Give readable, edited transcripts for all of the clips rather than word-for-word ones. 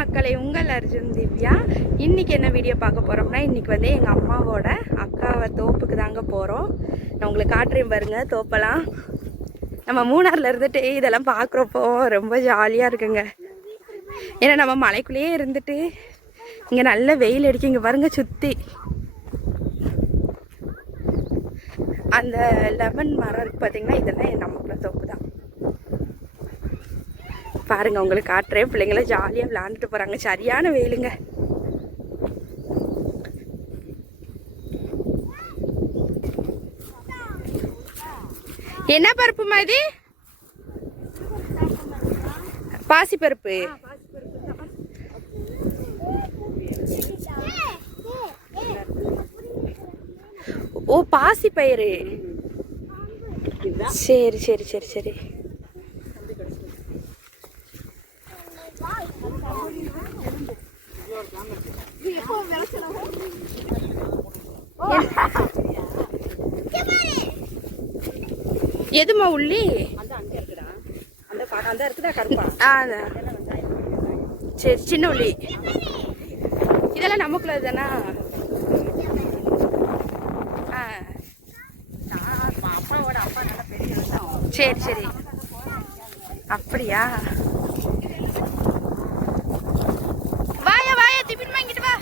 மக்களை, உங்கள் அர்ஜுன் திவ்யா. இன்றைக்கி என்ன வீடியோ பார்க்க போகிறோம்னா, இன்றைக்கி வந்து எங்கள் அம்மாவோட அக்காவை தோப்புக்கு தாங்க போகிறோம். நான் உங்களுக்கு காட்டுறேன் பாருங்கள் தோப்பெல்லாம். நம்ம மூணாரில் இருந்துட்டு இதெல்லாம் பார்க்குறப்போ ரொம்ப ஜாலியாக இருக்குங்க. ஏன்னா நம்ம மலைக்குள்ளேயே இருந்துட்டு இங்கே நல்ல வெயில் அடிக்கும். இங்கே பாருங்க சுற்றி அந்த லெமன் மரம் இருக்குது பார்த்தீங்கன்னா, இதெல்லாம் நம்மளோட தோப்பு தான். பாருங்க உங்களுக்கு காட்டுறேன். பிள்ளைங்கள ஜாலியாக விளையாண்டுட்டு போகிறாங்க. சரியான வெயிலுங்க. என்ன பருப்பு மாதிரி? பாசி பருப்பு. ஓ, பாசி பயிறு. சரி சரி சரி சரி. எதுமா உள்ளி? சரி, சின்ன உள்ளி. இதெல்லாம் நமக்குள்ள தானா? சரி சரி, அப்படியா? வாயா வாயா, டிஃபன் வாங்கிட்டு வா.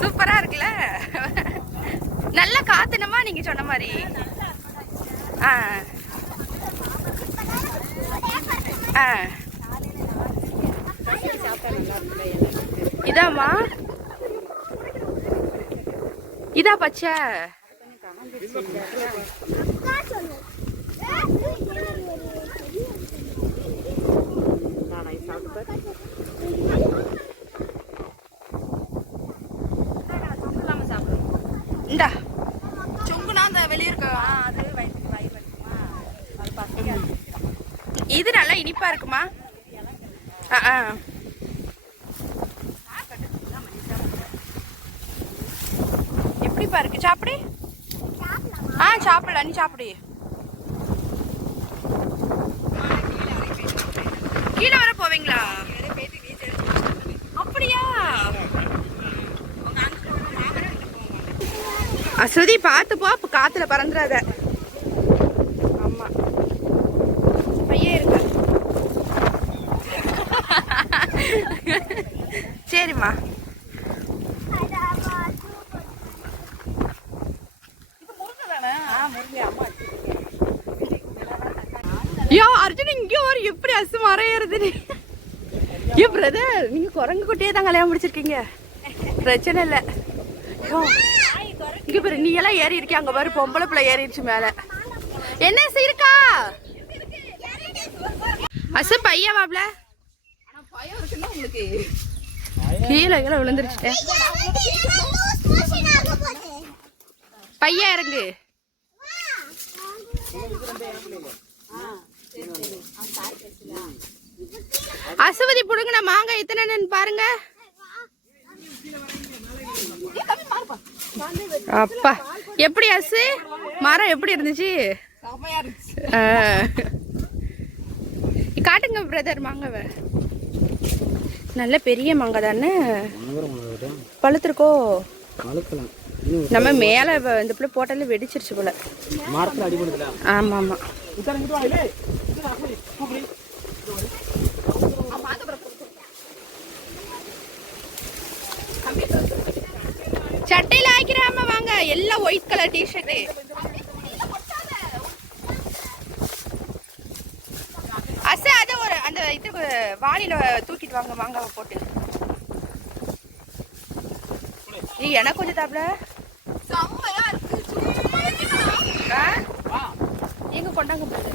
சூப்பரா இருக்குல்ல? நல்ல காத்துனமா நீங்க சொன்ன மாதிரி. இதாம்மா, இதா பச்சை. இந்தா சொங்குனா அந்த வெளியே இருக்க இது நல்லா இனிப்பா இருக்குமா? எப்படிப்பா இருக்கு? சாப்பிடு. சாப்பிடலாம். நீ சாப்பிடு. கீழே வர போவீங்களா? அப்படியா? அஸ்வதி பார்த்து போ, காத்துல பறந்துடாத. ஆமா, பையன் இருக்கு. சரிம்மா. யோ அர்ஜுன், இங்கே ஒரு எப்படி அசு மறையிறது? ஏ பிரதர், நீங்க குரங்கு குட்டியே தான் கல்யாணம் முடிச்சிருக்கீங்க. பிரச்சனை இல்லை. இங்க பாரு, நீ எல்லாம் ஏறி இருக்கிய. அங்க பாரு, பொம்பளை பிள்ளை ஏறிடுச்சு மேல. என்ன இருக்கா அசு? பையா வாப்ல கீழே கீழே விழுந்துருச்சு. பையா இறங்கு. அசுவதி புடுங்கின மாங்காய் எத்தனைன்னு பாருங்க. அப்பா, எப்படி அசு மரம் எப்படி இருந்துச்சு? காட்டுங்க பிரதர் மாங்காவ. நல்ல பெரிய மாங்காய் தானே. பழுத்திருக்கோ? நம்ம மேல இந்த பிள்ளை போட்டாலே வெடிச்சிருச்சு போல. ஆமா ஆமா. சட்டையில ஆக்கிராம வாங்க. எல்லாம் ஒயிட் கலர் டிஷர்ட். அசை அத ஒரு அந்த இது வாளியில தூக்கிட்டு வாங்க மாங்காவை போட்டு. நீ எனக்கு கொஞ்சம் தாப்ல எங்க கொண்டாங்க போகுது.